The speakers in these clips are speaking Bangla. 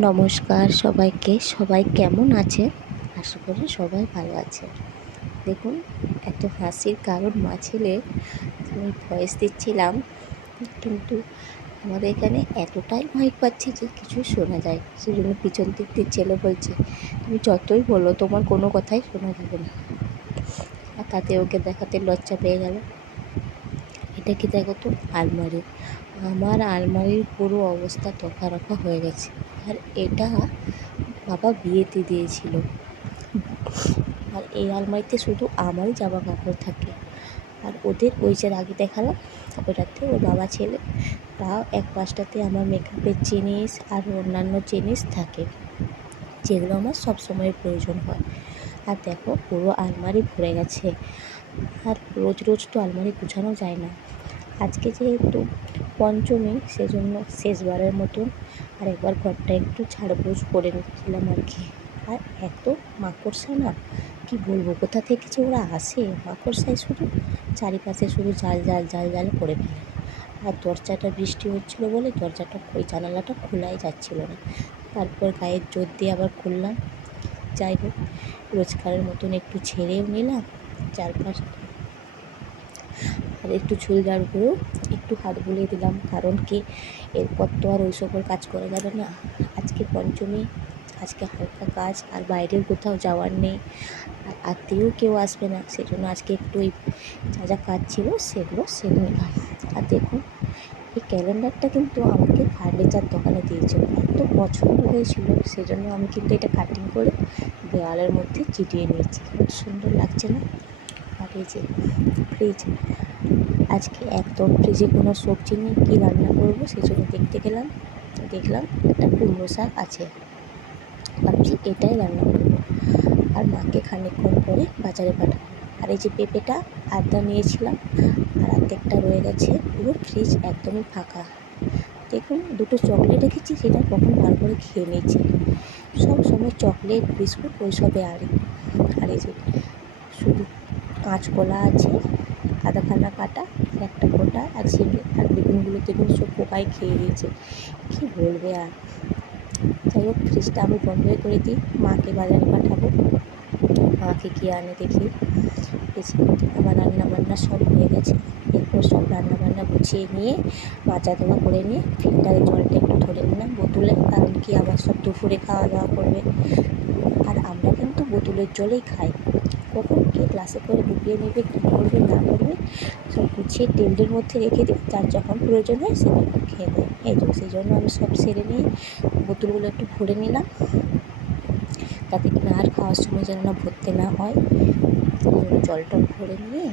নমস্কার সবাইকে। সবাই কেমন আছে? আশা করি সবাই ভালো আছে। দেখুন, এত হাসির কারণ মা ছেলে আমি ভয়েস দিচ্ছিলাম, কিন্তু আমাদের এখানে এতটাই মাইক পাচ্ছে যে কিছুই শোনা যায়। সেজন্য পিছন দিক দিয়ে ছেলে বলছে, তুমি যতই বলো তোমার কোনো কথাই শোনা যাবে না। আর তাতে ওকে দেখাতে লজ্জা পেয়ে গেল। এটা কি দেখো তো, আলমারি। আমার আলমারির পুরো অবস্থা তছনছ হয়ে গেছে। আর এটা বাবা বিয়েতে দিয়েছিল। আর এই আলমারিতে শুধু আমারই জামা কাপড় থাকে। আর ওদের ওই যে আগে দেখালাম, ওটাতে ওর বাবা ছেলে, তাও এক পাশটাতে আমার মেকআপের জিনিস আর অন্যান্য জিনিস থাকে, যেগুলো আমার সবসময় প্রয়োজন হয়। আর দেখো, পুরো আলমারি ভরে গেছে। আর রোজ রোজ তো আলমারি গুছানো যায় না। আজকে যেহেতু পঞ্চমী, সেজন্য শেষবারের মতন আর একবার ঘরটা একটু ঝাড়পোছ করে নিচ্ছিলাম আর কি। আর এত মাকড়সা, না কি বলবো, কোথা থেকে যে ওরা আসে, মাকড়সায় শুধু চারিপাশে শুধু জাল জাল জাল জাল করে ফেলে। আর দরজাটা বৃষ্টি হচ্ছিলো বলে দরজাটা, ওই জানালাটা খোলাই যাচ্ছিল না। তারপর গায়ের জোর দিয়ে আবার খুললাম। যাই হোক, রোজকারের মতন একটু ছেড়েও নিলাম চারপাশ, আর একটু ঝুল ঝাড় করেও একটু হাত বুলিয়ে দিলাম। কারণ কি, এরপর তো আর ওই সকল কাজ করা যাবে না। আজকে পঞ্চমী, আজকে হালকা কাজ, আর বাইরেও কোথাও যাওয়ার নেই, আর আত্মীয়ও কেউ আসবে না। সেজন্য আজকে একটু ওই যা যা কাজ ছিল সেগুলো সেরে নিলাম। আর দেখুন, এই ক্যালেন্ডারটা কিন্তু আমাকে ফার্নিচার দোকানে দিয়েছিল, এত পছন্দ হয়েছিল, সেজন্য আমি কিন্তু এটা কাটিং করে দেওয়ালের মধ্যে চিটিয়ে নিয়েছি। খুব সুন্দর লাগছে না? আর এই যে ফ্রিজ, আজকে একদম ফ্রিজে কোনো সবজি নেই, কী রান্না করবো সেজন্য দেখতে গেলাম, দেখলাম একটা কুমড়ো শাক আছে, ভাবছি এটাই রান্না করবো। আর মাকে খানিকক্ষণ পরে বাজারে পাঠাবো। আর এই যে পেঁপেটা আধা নিয়েছিলাম, আর অর্ধেকটা রয়ে গেছে। পুরো ফ্রিজ একদমই ফাঁকা। দেখুন, দুটো চকলেট রেখেছি, সেটা কখন বার করে খেয়ে নিয়েছি। সব সময় চকলেট বিস্কুট ওইসবে আরে। আর এই যে শুধু কাঁচকলা আছে আধাখানা কাটা, একটা গোটা, আর ঝিঙে আর বেগুনগুলো দেখুন সব পোকায় খেয়ে দিয়েছে। কী বলবে আর। যাই হোক, ফ্রিজটা আমি বন্ধই করে দিই, মাকে বাজারে পাঠাবো। মাকে কি আনে দেখি। আমার রান্নাবান্না সব হয়ে গেছে। এরপর সব রান্নাবান্না গুছিয়ে নিয়ে মাজা ধোয়া করে নিয়ে ফিল্টারের জলটা একটু ধরে নিলাম বোতলে, কারণ কি আবার সব দুপুরে খাওয়া দাওয়া করবে। আর আমরা কিন্তু বোতলের জলেই খাই। কখন কে গ্লাসে করে ডুবিয়ে নেবে, কী করবে না করবে, সব গুছিয়ে টেবিলের মধ্যে রেখে দিই। যার যখন প্রয়োজন হয় সে তখন খেয়ে নেয়। এই তো, সেই জন্য আমি সব সেরে নিয়ে বোতলগুলো একটু ভরে নিলাম, তাতে কিনা আর খাওয়ার সময় যেন না ভরতে না হয়। জল টল ভরে নিয়ে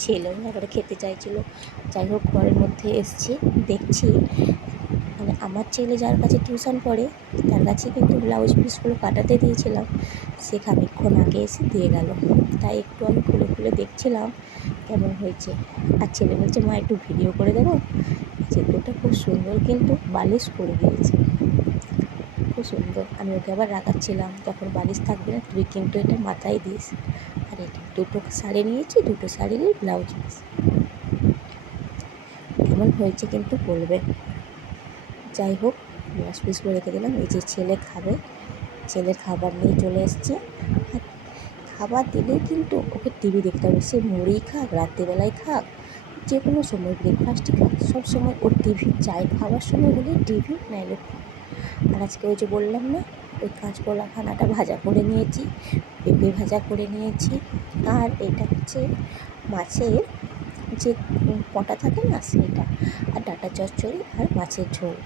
ছেলেও এবারে খেতে চাইছিলো। যাই হোক, ঘরের মধ্যে এসছি, দেখছি মানে আমার ছেলে যার কাছে টিউশন পড়ে, তার কাছে কিন্তু ব্লাউজ পিসগুলো কাটাতে দিয়েছিলাম। সে খানিকক্ষণ আগে এসে দিয়ে গেল, তাই একটু আমি খুলে খুলে দেখছিলাম কেমন হয়েছে। আর ছেলে বলছে, মা একটু ভিডিও করে দেবো। চিত্রটা খুব সুন্দর, কিন্তু বালিশ পরে দিয়েছে, খুব সুন্দর। আমি ওকে আবার রাগাচ্ছিলাম, তখন বালিশ থাকবে না, তুই কিন্তু এটা মাথায় দিস। আর এটা দুটো শাড়ি নিয়েছি, দুটো শাড়িরই ব্লাউজ পিস। কেমন হয়েছে কিন্তু বলবে। যাই হোক, ব্লাউজ পিসগুলো রেখে দিলাম। এই যে ছেলে খাবে, ছেলের খাবার নিয়ে চলে এসছে। আর খাবার দিলেই কিন্তু ওকে টিভি দেখতে হবে। সে মুড়ি খাক, রাত্রিবেলায় খাক, যে কোনো সময় ব্রেকফাস্টই খাক, সব সময় ওর টিভি চাই। খাওয়ার সময় হলে টিভি, নাইলে ফোন। আর আজকে ওই যে বললাম না, ওই কাঁচকলা খানাটা ভাজা করে নিয়েছি, পেঁপে ভাজা করে নিয়েছি, আর এটা হচ্ছে মাছের যে কঁটা থাকে না সেটা, আর ডাঁটা চচ্চড়ি আর মাছের ঝোল।